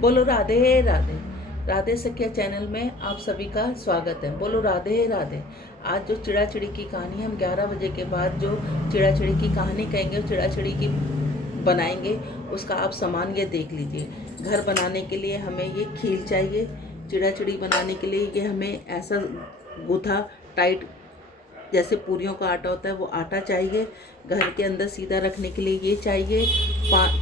बोलो राधे राधे। राधे सखिया चैनल में आप सभी का स्वागत है। बोलो राधे राधे। आज जो चिड़ा चिड़ी की कहानी, हम 11 बजे के बाद जो चिड़ा चिड़ी की कहानी कहेंगे, चिड़ा चिड़ी की बनाएंगे, उसका आप सामान ये देख लीजिए। घर बनाने के लिए हमें ये खील चाहिए। चिड़ा चिड़ी बनाने के लिए ये हमें ऐसा गूथा टाइट जैसे पूरियों का आटा होता है वो आटा चाहिए। घर के अंदर सीधा रखने के लिए ये चाहिए।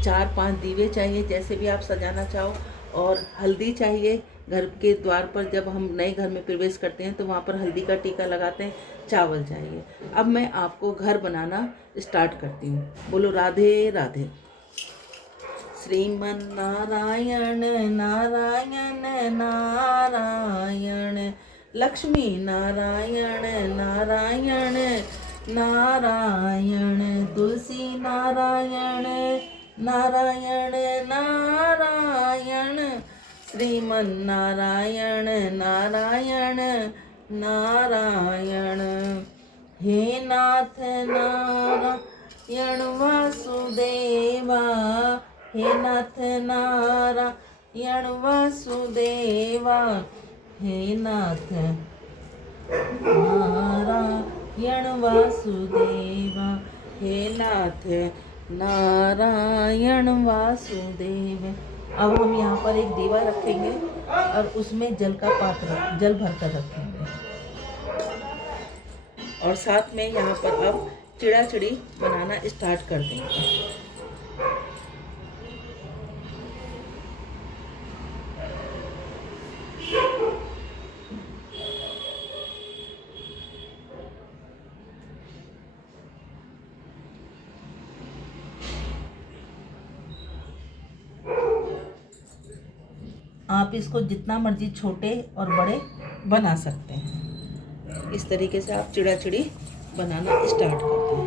4-5 दीवे चाहिए, जैसे भी आप सजाना चाहो। और हल्दी चाहिए। घर के द्वार पर जब हम नए घर में प्रवेश करते हैं तो वहाँ पर हल्दी का टीका लगाते हैं। चावल चाहिए। अब मैं आपको घर बनाना स्टार्ट करती हूँ। बोलो राधे राधे। श्रीमन नारायण नारायण नारायण, लक्ष्मी नारायण नारायण नारायण, तुलसी नारायण नारायण नारायण, श्रीमन नारायण नारायण नारायण। हे नाथ नारायण वासुदेवा, हे नाथ नारायण वासुदेवा, हे नाथ नारायण वासुदेवा, हे नाथ नारायण वासुदेव। अब हम यहाँ पर एक दीवा रखेंगे और उसमें जल का पात्र, जल भरकर रखेंगे। और साथ में यहाँ पर अब चिड़ा चिड़ी बनाना स्टार्ट कर देंगे। आप इसको जितना मर्जी छोटे और बड़े बना सकते हैं। इस तरीके से आप चिड़ा चिड़ी बनाना स्टार्ट करते हैं।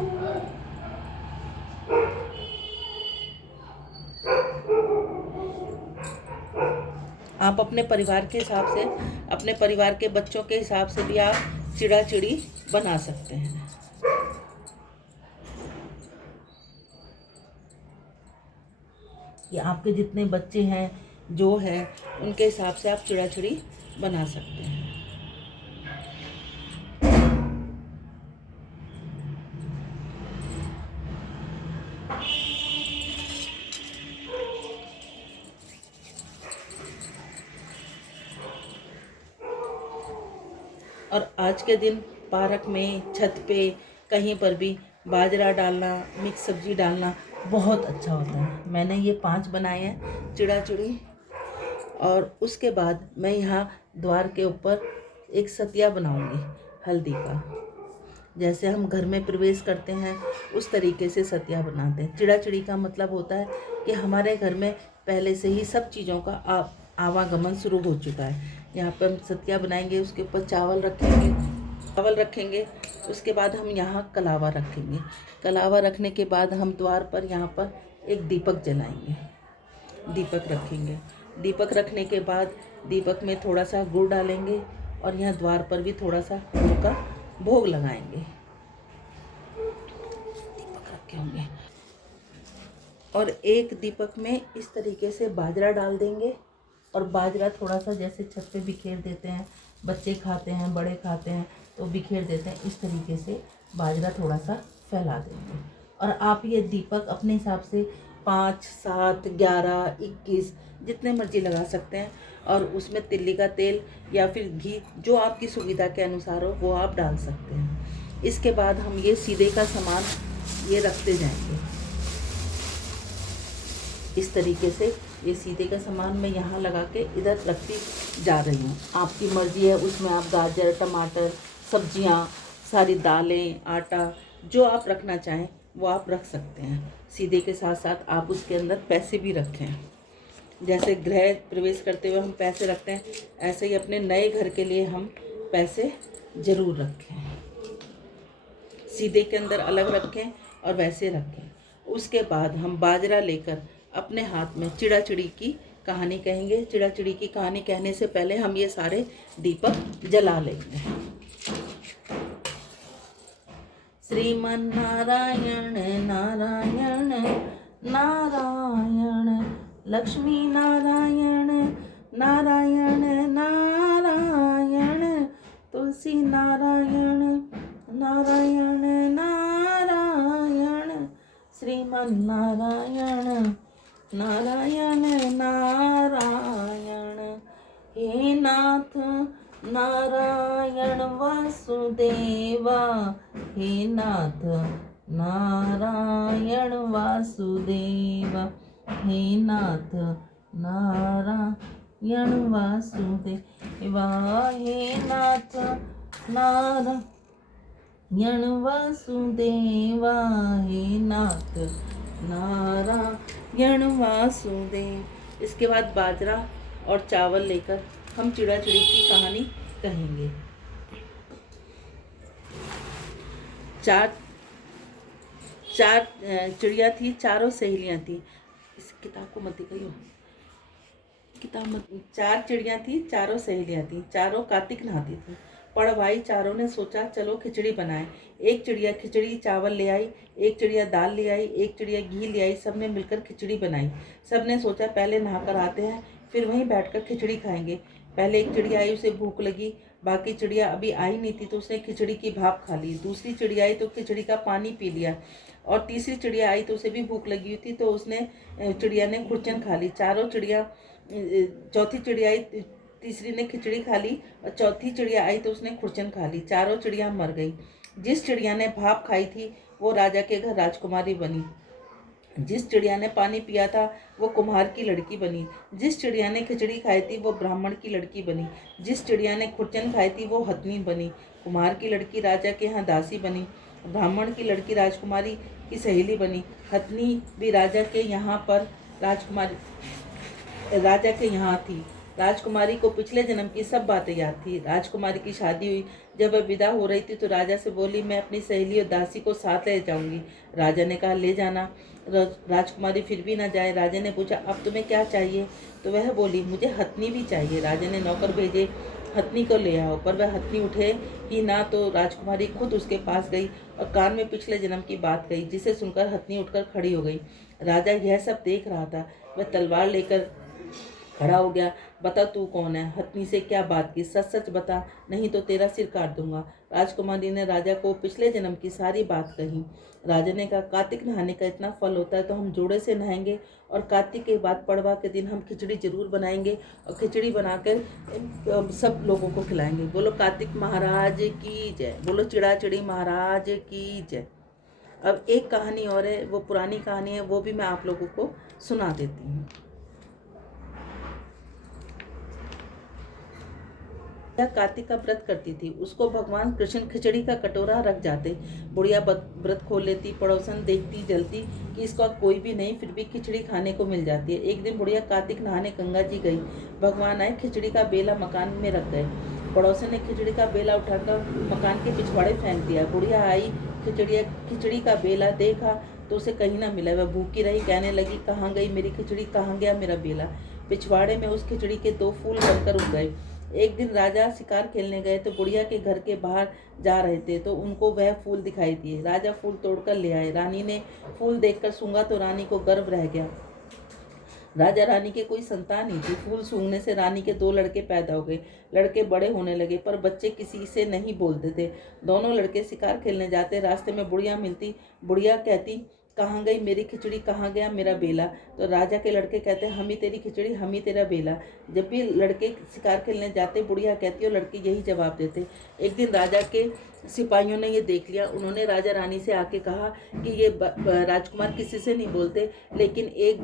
आप अपने परिवार के हिसाब से, अपने परिवार के बच्चों के हिसाब से भी आप चिड़ा चिड़ी बना सकते हैं। या आपके जितने बच्चे हैं, जो है, उनके हिसाब से आप चिड़ा चिड़ी बना सकते हैं। और आज के दिन पार्क में, छत पे, कहीं पर भी बाजरा डालना, मिक्स सब्जी डालना बहुत अच्छा होता है। मैंने ये 5 बनाए हैं चिड़ा चिड़ी। और उसके बाद मैं यहाँ द्वार के ऊपर एक सतिया बनाऊंगी हल्दी का। जैसे हम घर में प्रवेश करते हैं उस तरीके से सतिया बनाते हैं। चिड़ा चिड़ी का मतलब होता है कि हमारे घर में पहले से ही सब चीज़ों का आवागमन शुरू हो चुका है। यहाँ पर हम सतिया बनाएंगे, उसके ऊपर चावल रखेंगे। उसके बाद हम यहाँ कलावा रखेंगे। कलावा रखने के बाद हम द्वार पर यहाँ पर एक दीपक जलाएंगे, दीपक रखेंगे। दीपक रखने के बाद दीपक में थोड़ा सा गुड़ डालेंगे और यहाँ द्वार पर भी थोड़ा सा गुड़ का भोग लगाएंगे। दीपक रखे होंगे। और एक दीपक में इस तरीके से बाजरा डाल देंगे। और बाजरा थोड़ा सा जैसे छत पे बिखेर देते हैं, बच्चे खाते हैं, बड़े खाते हैं तो बिखेर देते हैं, इस तरीके से बाजरा थोड़ा सा फैला देंगे। और आप ये दीपक अपने हिसाब से 5, 7, 11, 21 जितने मर्जी लगा सकते हैं। और उसमें तिल्ली का तेल या फिर घी, जो आपकी सुविधा के अनुसार हो वो आप डाल सकते हैं। इसके बाद हम ये सीधे का सामान ये रखते जाएंगे। इस तरीके से ये सीधे का सामान मैं यहाँ लगा के इधर रखती जा रही हूँ। आपकी मर्ज़ी है, उसमें आप गाजर, टमाटर, सब्जियाँ, सारी दालें, आटा जो आप रखना चाहें वो आप रख सकते हैं। सीधे के साथ साथ आप उसके अंदर पैसे भी रखें। जैसे गृह प्रवेश करते हुए हम पैसे रखते हैं, ऐसे ही अपने नए घर के लिए हम पैसे ज़रूर रखें। सीधे के अंदर अलग रखें और वैसे रखें। उसके बाद हम बाजरा लेकर अपने हाथ में चिड़ा चिड़ी की कहानी कहेंगे। चिड़ा चिड़ी की कहानी कहने से पहले हम ये सारे दीपक जला लेंगे। श्रीमन नारायण नारायण नारायण, लक्ष्मी नारायण नारायण नारायण, तुलसी नारायण नारायण नारायण, श्रीमन नारायण नारायण नारायण। हे नाथ नारायण वासुदेवा, हे नाथ नारायण वासुदेवा, हे नाथ नारायण वासुदेवा, हे नाथ नारायण वासुदेवा, हे नाथ नारायण वासुदेव। इसके बाद बाजरा और चावल लेकर हम चिड़ा चिड़ी की कहानी कहेंगे। चार चिड़िया थी, चारों सहेलियां थी। इस किताब को मत दिखाइयो, किताब मत। चार चिड़िया थी, चारों सहेलियां थी, चारों कार्तिक नहाती थी। पड़वाई चारों ने सोचा चलो खिचड़ी बनाएं। एक चिड़िया खिचड़ी चावल ले आई, एक चिड़िया दाल ले आई, एक चिड़िया घी ले आई। सबने मिलकर खिचड़ी बनाई। सबने सोचा पहले नहाकर आते हैं, फिर वहीं बैठकर खिचड़ी खाएंगे। पहले एक चिड़िया आई, उसे भूख लगी। बाकी चिड़िया अभी आई नहीं थी तो उसने खिचड़ी की भाप खा ली। दूसरी चिड़िया आई तो खिचड़ी का पानी पी लिया। और तीसरी चिड़िया आई तो उसे भी भूख लगी हुई थी तो चिड़िया ने खुरचन खा ली। चौथी चिड़िया आई, तीसरी ने खिचड़ी खा ली और चौथी चिड़िया आई तो उसने खुरचन खा ली। चारों चिड़िया मर गई। जिस चिड़िया ने भाप खाई थी वो राजा के घर राजकुमारी बनी। जिस चिड़िया ने पानी पिया था वो कुम्हार की लड़की बनी। जिस चिड़िया ने खिचड़ी खाई थी वो ब्राह्मण की लड़की बनी। जिस चिड़िया ने खुरचन खाई थी वो हथनी बनी। कुम्हार की लड़की राजा के यहाँ दासी बनी। ब्राह्मण की लड़की राजकुमारी की सहेली बनी। हथनी भी राजा के यहाँ थी। राजकुमारी को पिछले जन्म की सब बातें याद थी। राजकुमारी की शादी हुई। जब वह विदा हो रही थी तो राजा से बोली मैं अपनी सहेली और दासी को साथ ले जाऊंगी। राजा ने कहा ले जाना। राजकुमारी फिर भी न जाए। राजा ने पूछा अब तुम्हें क्या चाहिए? तो वह बोली मुझे हथनी भी चाहिए। राजा ने नौकर भेजे हथनी को ले आओ, पर वह हथनी उठे ही ना तो राजकुमारी खुद उसके पास गई और कान में पिछले जन्म की बात कही, जिसे सुनकर हथनी उठकर खड़ी हो गई। राजा यह सब देख रहा था। वह तलवार लेकर खड़ा हो गया। बता तू कौन है? हथनी से क्या बात की? सच सच बता, नहीं तो तेरा सिर काट दूंगा। राजकुमारी ने राजा को पिछले जन्म की सारी बात कही। राजा ने कहा कार्तिक नहाने का इतना फल होता है तो हम जोड़े से नहाएंगे और कार्तिक के बाद पड़वा के दिन हम खिचड़ी जरूर बनाएंगे और खिचड़ी बनाकर सब लोगों को खिलाएंगे। बोलो कार्तिक महाराज की जय। बोलो चिड़ा चिड़ी महाराज की जय। अब एक कहानी और है, वो पुरानी कहानी है, वो भी मैं आप लोगों को सुना देती हूँ। कार्तिक का व्रत करती थी। उसको भगवान कृष्ण खिचड़ी का कटोरा रख जाते। बुढ़िया व्रत खोल लेती। पड़ोसन देखती जलती कि इसका कोई भी नहीं, फिर भी खिचड़ी खाने को मिल जाती है। एक दिन बुढ़िया कार्तिक नहाने गंगा जी गई। भगवान आए, खिचड़ी का बेला मकान में रख गए। पड़ोसन ने खिचड़ी का बेला उठाकर मकान के पिछवाड़े फेंक दिया। बुढ़िया आई, खिचड़ी का बेला देखा तो उसे कहीं ना मिला। वह भूखी रही, कहने लगी कहाँ गई मेरी खिचड़ी, कहाँ गया मेरा बेला। पिछवाड़े में उस खिचड़ी के 2 फूल बनकर उग गए। एक दिन राजा शिकार खेलने गए तो बुढ़िया के घर के बाहर जा रहे थे तो उनको वह फूल दिखाई दिए। राजा फूल तोड़कर ले आए। रानी ने फूल देखकर सूंघा तो रानी को गर्व रह गया। राजा रानी के कोई संतान नहीं थी। फूल सूंघने से रानी के 2 लड़के पैदा हो गए। लड़के बड़े होने लगे पर बच्चे किसी से नहीं बोलते थे। दोनों लड़के शिकार खेलने जाते। रास्ते में बुढ़िया मिलती। बुढ़िया कहती कहाँ गई मेरी खिचड़ी, कहाँ गया मेरा बेला। तो राजा के लड़के कहते हम ही तेरी खिचड़ी, हम ही तेरा बेला। जब भी लड़के शिकार खेलने जाते बुढ़िया कहती और लड़के यही जवाब देते। एक दिन राजा के सिपाहियों ने ये देख लिया। उन्होंने राजा रानी से आके कहा कि ये राजकुमार किसी से नहीं बोलते, लेकिन एक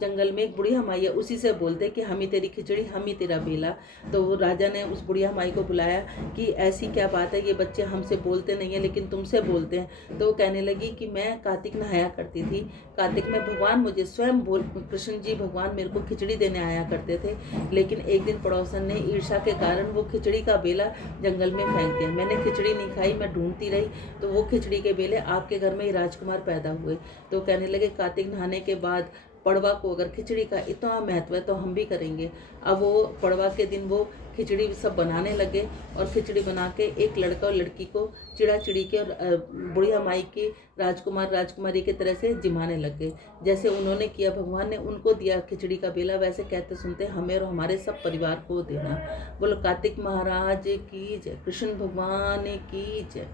जंगल में एक बुढ़िया माई है उसी से बोलते कि हम ही तेरी खिचड़ी, हम ही तेरा बेला। तो वो राजा ने उस बुढ़िया माई को बुलाया कि ऐसी क्या बात है, ये बच्चे हमसे बोलते नहीं है लेकिन तुमसे बोलते हैं। तो वो कहने लगी कि मैं कार्तिक नहाया करती थी। कार्तिक में भगवान मुझे स्वयं कृष्ण जी भगवान मेरे को खिचड़ी देने आया करते थे, लेकिन एक दिन पड़ोसन ने ईर्ष्या के कारण वो खिचड़ी का बेला जंगल में फेंक दिया। मैंने खिचड़ी नहीं खाई, मैं ढूंढती रही तो वो खिचड़ी के बेले आपके घर में ही राजकुमार पैदा हुए। तो कहने लगे कार्तिक नहाने के बाद पड़वा को अगर खिचड़ी का इतना महत्व है तो हम भी करेंगे। अब वो पड़वा के दिन वो खिचड़ी सब बनाने लगे और खिचड़ी बना के एक लड़का और लड़की को चिड़ा चिड़ी के और बुढ़िया माई की राजकुमार राजकुमारी की तरह से जिमाने लग गए। जैसे उन्होंने किया, भगवान ने उनको दिया खिचड़ी का बेला, वैसे कहते सुनते हमें और हमारे सब परिवार को देना। बोलो कार्तिक महाराज की जय, कृष्ण भगवान की जय।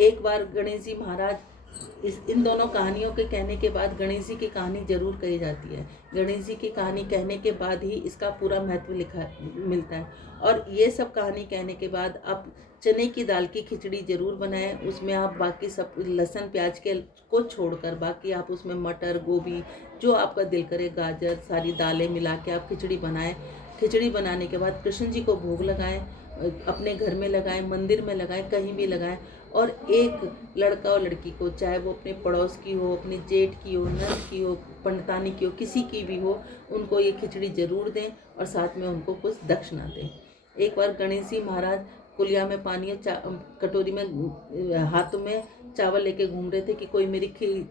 एक बार गणेश जी महाराज, इन दोनों कहानियों के कहने के बाद गणेश जी की कहानी जरूर कही जाती है। गणेश जी की कहानी कहने के बाद ही इसका पूरा महत्व लिखा मिलता है। और ये सब कहानी कहने के बाद आप चने की दाल की खिचड़ी जरूर बनाएं। उसमें आप बाकी सब लहसुन प्याज के को छोड़कर बाकी आप उसमें मटर, गोभी, जो आपका दिल करे, गाजर, सारी दालें मिला के आप खिचड़ी बनाएं। खिचड़ी बनाने के बाद कृष्ण जी को भोग लगाएं, अपने घर में लगाएं, मंदिर में लगाएं, कहीं भी लगाएं। और एक लड़का और लड़की को, चाहे वो अपने पड़ोस की हो, अपने जेठ की हो, नंद की हो, पंडितानी की हो, किसी की भी हो, उनको ये खिचड़ी जरूर दें और साथ में उनको कुछ दक्षिणा दें। एक बार गणेश जी महाराज कुलिया में पानी, कटोरी में हाथों में चावल लेके घूम रहे थे कि कोई मेरी खीर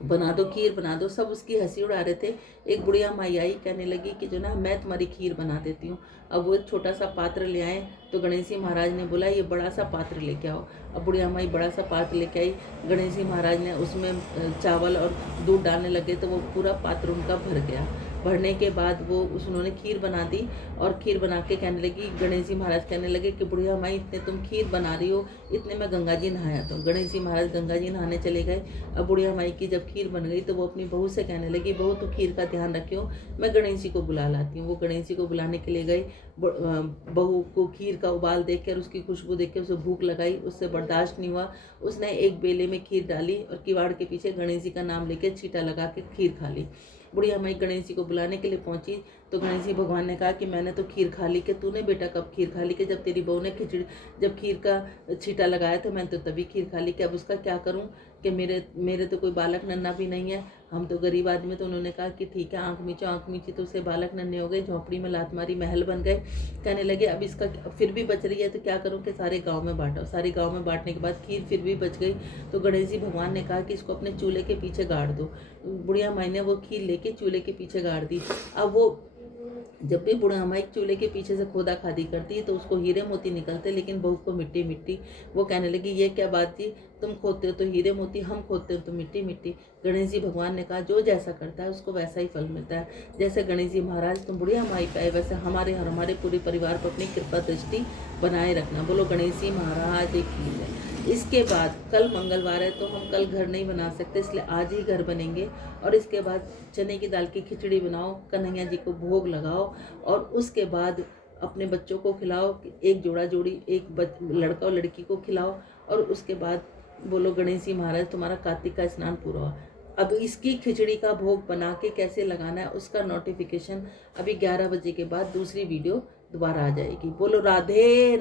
बना दो, खीर बना दो। सब उसकी हंसी उड़ा रहे थे। एक बुढ़िया माई आई, कहने लगी कि जो ना मैं तुम्हारी खीर बना देती हूँ। अब वो एक छोटा सा पात्र ले आए तो गणेश जी महाराज ने बोला ये बड़ा सा पात्र लेके आओ। अब बुढ़िया माई बड़ा सा पात्र लेके आई। गणेश जी महाराज ने उसमें चावल और दूध डालने लगे तो वो पूरा पात्र उनका भर गया। भरने के बाद वो उन्होंने खीर बना दी और खीर बना के कहने लगी, गणेश जी महाराज कहने लगे कि बुढ़िया माई इतने तुम खीर बना रही हो, इतने मैं गंगा जी नहाया। तो गणेश जी महाराज गंगा जी नहाने चले गए। अब बुढ़िया माई की जब खीर बन गई तो वो अपनी बहू से कहने लगी, बहू तो खीर का ध्यान रखियो, मैं गणेश जी को बुला लाती हूँ। वो गणेश जी को बुलाने के लिए गई। बहू को खीर का उबाल देख कर, उसकी खुशबू देख के उसे भूख लगाई, उससे बर्दाश्त नहीं हुआ। उसने एक बेले में खीर डाली और किवाड़ के पीछे गणेश जी का नाम लेकर छींटा लगा के खीर खा ली। बुढ़िया माई गणेश जी को बुलाने के लिए पहुंची तो गणेश जी भगवान ने कहा कि मैंने तो खीर खा ली। कि तूने बेटा कब खीर खा ली? कि जब तेरी बहू ने जब खीर का छींटा लगाया था मैंने तो तभी खीर खा ली। कि अब उसका क्या करूं कि मेरे तो कोई बालक नन्ना भी नहीं है, हम तो गरीब आदमी। तो उन्होंने कहा कि ठीक है, आंख मीची तो उससे बालक नन्हे हो गए, झोंपड़ी में लात मारी, महल बन गए। कहने लगे अब इसका फिर भी बच रही है तो क्या करूं कि सारे गाँव में बांटो। सारे गाँव में बांटने के बाद खीर फिर भी बच गई। तो गणेश जी भगवान ने कहा कि इसको अपने चूल्हे के पीछे गाड़ दो। बुढ़िया माई ने वो खीर लेके चूल्हे के पीछे गाड़ दी। अब वो जब भी बुढ़िया माई चूल्हे के पीछे से खोदा खादी करती तो उसको हीरे मोती निकलते, लेकिन बहू को मिट्टी मिट्टी। वो कहने लगी ये क्या बात जी, तुम खोदते हो तो हीरे मोती, हम खोदते हो तो मिट्टी मिट्टी। गणेश जी भगवान ने कहा जो जैसा करता है उसको वैसा ही फल मिलता है। जैसे गणेश जी महाराज तुम बुढ़िया माई पे आए, वैसे हमारे और हमारे पूरे परिवार पर अपनी कृपा दृष्टि बनाए रखना। बोलो गणेश जी महाराज की जय। इसके बाद कल मंगलवार है तो हम कल घर नहीं बना सकते, इसलिए आज ही घर बनेंगे। और इसके बाद चने की दाल की खिचड़ी बनाओ, कन्हैया जी को भोग लगाओ और उसके बाद अपने बच्चों को खिलाओ। एक जोड़ा जोड़ी, एक लड़का और लड़की को खिलाओ। और उसके बाद बोलो गणेश जी महाराज तुम्हारा कार्तिक का स्नान पूरा हुआ। अब इसकी खिचड़ी का भोग बना के कैसे लगाना है उसका नोटिफिकेशन अभी 11 बजे के बाद दूसरी वीडियो दोबारा आ जाएगी। बोलो राधे।